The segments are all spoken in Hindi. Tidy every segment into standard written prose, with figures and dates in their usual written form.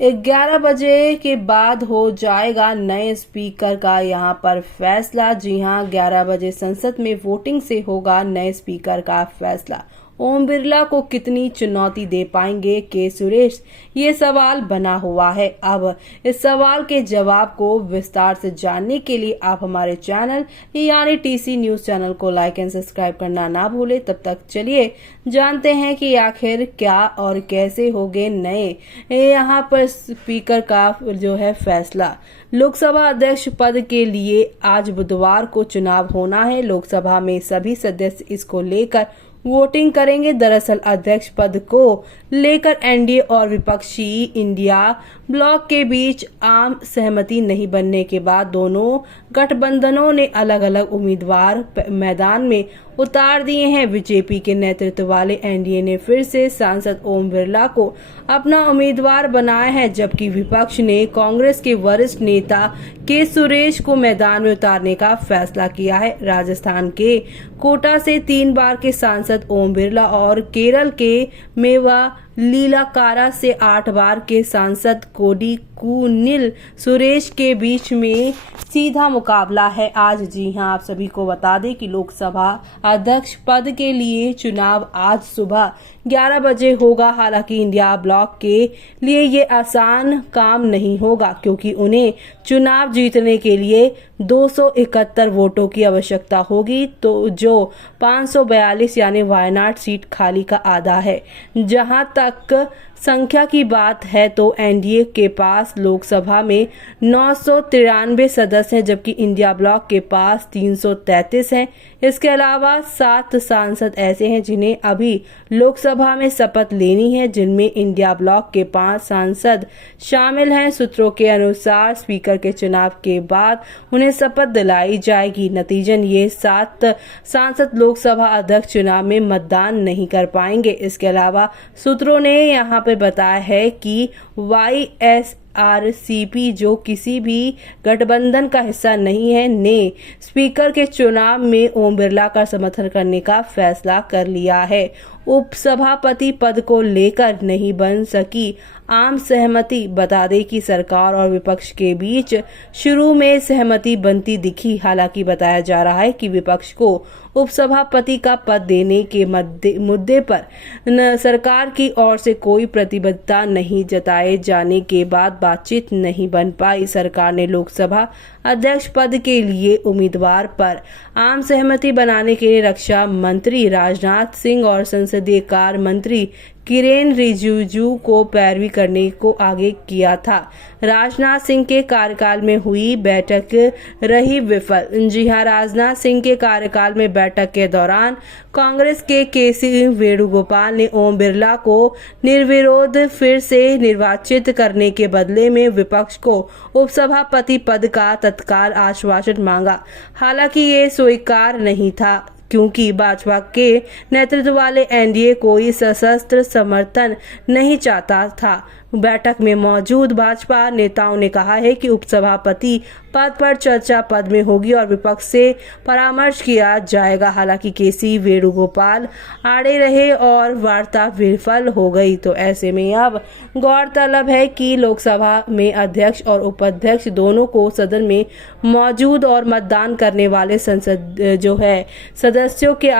11 बजे के बाद हो जाएगा नए स्पीकर का यहां पर फैसला। जी हां, 11 बजे संसद में वोटिंग से होगा नए स्पीकर का फैसला। ओम बिरला को कितनी चुनौती दे पाएंगे के सुरेश, ये सवाल बना हुआ है। अब इस सवाल के जवाब को विस्तार से जानने के लिए आप हमारे चैनल यानी टीसी न्यूज चैनल को लाइक एंड सब्सक्राइब करना ना भूलें। तब तक चलिए जानते हैं कि आखिर क्या और कैसे होंगे नए यहाँ पर स्पीकर का जो है फैसला। लोकसभा अध्यक्ष पद के लिए आज बुधवार को चुनाव होना है। लोकसभा में सभी सदस्य इसको लेकर वोटिंग करेंगे। दरअसल अध्यक्ष पद को लेकर एनडीए और विपक्षी इंडिया ब्लॉक के बीच आम सहमति नहीं बनने के बाद दोनों गठबंधनों ने अलग अलग उम्मीदवार मैदान में उतार दिए हैं। बीजेपी के नेतृत्व वाले एनडीए ने फिर से सांसद ओम बिरला को अपना उम्मीदवार बनाया है, जबकि विपक्ष ने कांग्रेस के वरिष्ठ नेता के सुरेश को मैदान में उतारने का फैसला किया है। राजस्थान के कोटा से 3 बार के सांसद ओम बिरला और केरल के मेवा लीलाकारा से 8 बार के सांसद कोडिकुनिल सुरेश के बीच में सीधा मुकाबला है आज। जी हां, आप सभी को बता दें कि लोकसभा अध्यक्ष पद के लिए चुनाव आज सुबह 11 बजे होगा। हालांकि इंडिया ब्लॉक के लिए ये आसान काम नहीं होगा, क्योंकि उन्हें चुनाव जीतने के लिए 271 वोटों की आवश्यकता होगी, तो जो 542 यानी वायनाड सीट खाली का आधा है। जहां तक संख्या की बात है तो एनडीए के पास लोकसभा में 993 सदस्य हैं, जबकि इंडिया ब्लॉक के पास 333 हैं। इसके अलावा 7 सांसद ऐसे हैं जिन्हें अभी लोकसभा में शपथ लेनी है, जिनमें इंडिया ब्लॉक के 5 सांसद शामिल हैं। सूत्रों के अनुसार स्पीकर के चुनाव के बाद उन्हें शपथ दिलाई जाएगी। नतीजन ये 7 सांसद लोकसभा अध्यक्ष चुनाव में मतदान नहीं कर पाएंगे। इसके अलावा सूत्रों ने यहाँ पे बताया है कि वाईएसआरसीपी, जो किसी भी गठबंधन का हिस्सा नहीं है, ने स्पीकर के चुनाव में ओम बिरला का समर्थन करने का फैसला कर लिया है। उपसभापति पद को लेकर नहीं बन सकी आम सहमति। बता दें कि सरकार और विपक्ष के बीच शुरू में सहमति बनती दिखी। हालांकि बताया जा रहा है कि विपक्ष को उपसभापति का पद देने के मुद्दे पर सरकार की ओर से कोई प्रतिबद्धता नहीं जताए जाने के बाद बातचीत नहीं बन पाई। सरकार ने लोकसभा अध्यक्ष पद के लिए उम्मीदवार पर आम सहमति बनाने के लिए रक्षा मंत्री राजनाथ सिंह और संसदीय कार्य मंत्री किरेन रिजिजू को पैरवी करने को आगे किया था। राजनाथ सिंह के कार्यकाल में हुई बैठक रही विफल। जी हां, राजनाथ सिंह के कार्यकाल में बैठक के दौरान कांग्रेस के केसी वेणुगोपाल ने ओम बिरला को निर्विरोध फिर से निर्वाचित करने के बदले में विपक्ष को उपसभापति पद का तत्काल आश्वासन मांगा। हालांकि ये स्वीकार नहीं था, क्योंकि भाजपा के नेतृत्व वाले एनडीए कोई सशस्त्र समर्थन नहीं चाहता था। बैठक में मौजूद भाजपा नेताओं ने कहा है कि उपसभापति पद पर चर्चा पद में होगी और विपक्ष से परामर्श किया जाएगा। हालांकि केसी वेणुगोपाल आड़े रहे और वार्ता विफल हो गई। तो ऐसे में अब गौरतलब है कि लोकसभा में अध्यक्ष और उपाध्यक्ष दोनों को सदन में मौजूद और मतदान करने वाले संसद जो है सदस्यों के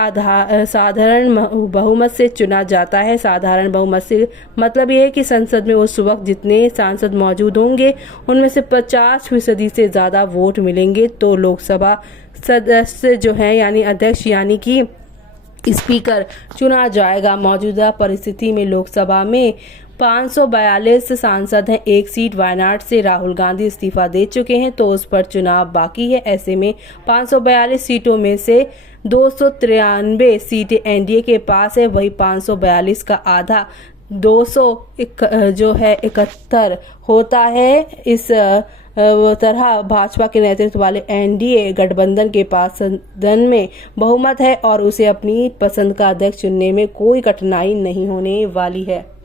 साधारण बहुमत से चुना जाता है। साधारण बहुमत से मतलब यह है कि संसद में उस वक्त जितने सांसद मौजूद होंगे उनमें से 50% से ज्यादा वोट मिलेंगे तो लोकसभा सदस्य जो है यानी अध्यक्ष यानी कि स्पीकर चुना जाएगा। मौजूदा परिस्थिति में लोकसभा में 542 सांसद हैं। 1 सीट वायनाड से राहुल गांधी इस्तीफा दे चुके हैं, तो उस पर चुनाव बाकी है। ऐसे में 542 सीटों में से 293 सीटें एनडीए के पास है, वही 542 का आधा 271 होता है। इस तरह भाजपा के नेतृत्व वाले एनडीए गठबंधन के पास सदन में बहुमत है और उसे अपनी पसंद का अध्यक्ष चुनने में कोई कठिनाई नहीं होने वाली है।